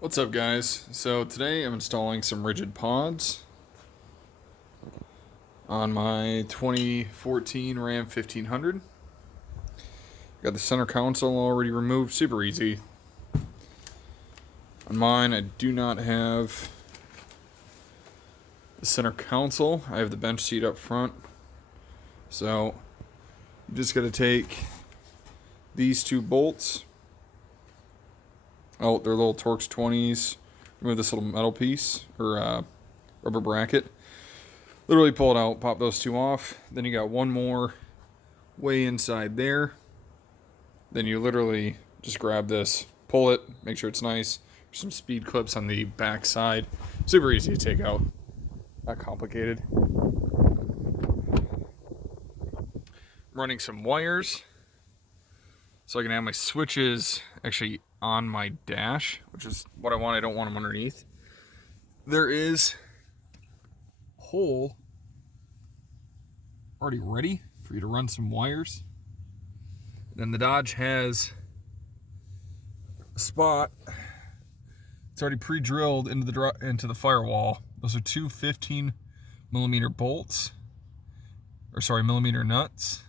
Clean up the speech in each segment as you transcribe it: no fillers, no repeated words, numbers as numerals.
What's up, guys? So today I'm installing some rigid pods on my 2014 Ram 1500. Got the center console already removed, super easy. On mine I do not have the center console, I have the bench seat up front. So you just gotta take these two bolts out, they're little Torx 20s, remove this little metal piece, or rubber bracket. Literally pull it out, pop those two off. Then you got one more way inside there. Then you literally just grab this, pull it, make sure it's nice. There's some speed clips on the back side. Super easy to take out, not complicated. I'm running some wires so I can have my switches actually on my dash, which is what I want. I don't want them underneath. There is a hole already ready for you to run some wires. Then the Dodge has a spot. It's already pre-drilled into the firewall. Those are two 15 millimeter bolts, or sorry, millimeter nuts.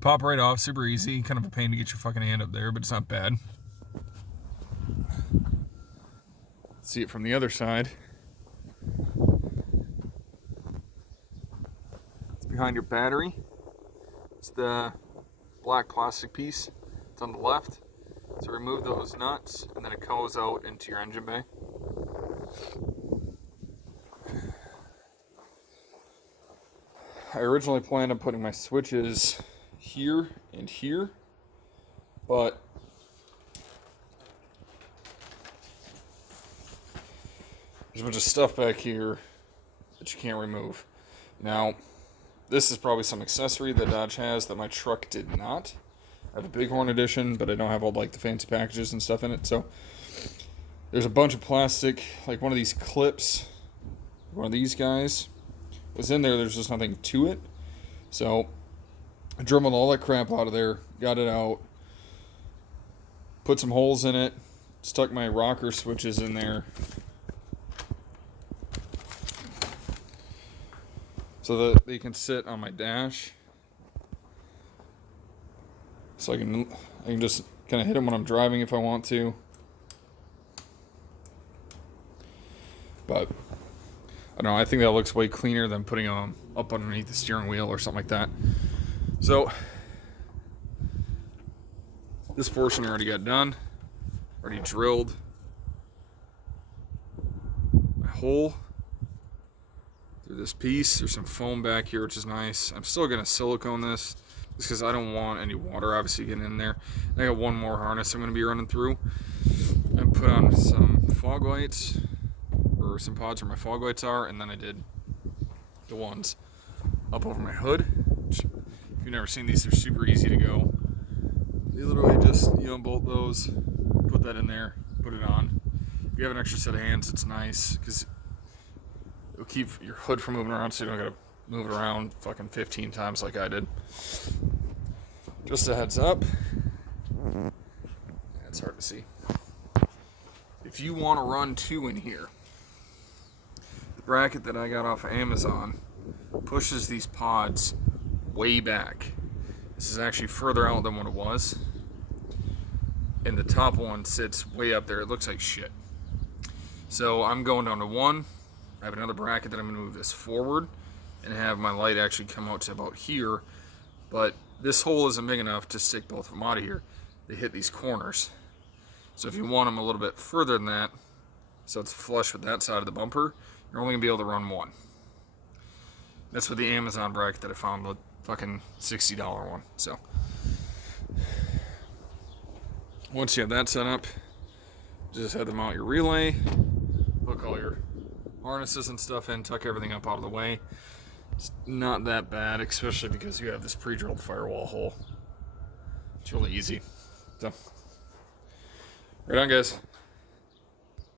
Pop right off, super easy. Kind of a pain to get your fucking hand up there, but it's not bad. See it from the other side. It's behind your battery. It's the black plastic piece. It's on the left. So remove those nuts, and then it goes out into your engine bay. I originally planned on putting my switches here and here, but there's a bunch of stuff back here that you can't remove. Now, this is probably some accessory that Dodge has that my truck did not. I have a Bighorn edition, but I don't have all like the fancy packages and stuff in it. So there's a bunch of plastic, like one of these clips, one of these guys was in there. There's just nothing to it. So I dribbled all that crap out of there, got it out, put some holes in it, stuck my rocker switches in there so that they can sit on my dash. So I can just kind of hit them when I'm driving if I want to. But I don't know, I think that looks way cleaner than putting them up underneath the steering wheel or something like that. So this portion already got done, already drilled a hole through this piece. There's some foam back here, which is nice. I'm still gonna silicone this just because I don't want any water obviously getting in there. I got one more harness I'm gonna be running through and put on some fog lights, or some pods where my fog lights are, and then I did the ones up over my hood. Which, if you've never seen these, they're super easy to go. You literally just bolt those, put that in there, put it on. If you have an extra set of hands, it's nice because it'll keep your hood from moving around, so you don't gotta move it around fucking 15 times like I did. Just a heads up. It's hard to see. If you want to run two in here, the bracket that I got off of Amazon pushes these pods way back. This is actually further out than what it was. And the top one sits way up there. It looks like shit. So I'm going down to one. I have another bracket that I'm going to move this forward and have my light actually come out to about here. But this hole isn't big enough to stick both of them out of here. They hit these corners. So if you want them a little bit further than that, so it's flush with that side of the bumper, you're only going to be able to run one. That's with the Amazon bracket that I found, the fucking $60 one. So once you have that set up, just have to mount your relay, hook all your harnesses and stuff in, tuck everything up out of the way. It's not that bad, especially because you have this pre-drilled firewall hole. It's really easy. So, right on, guys.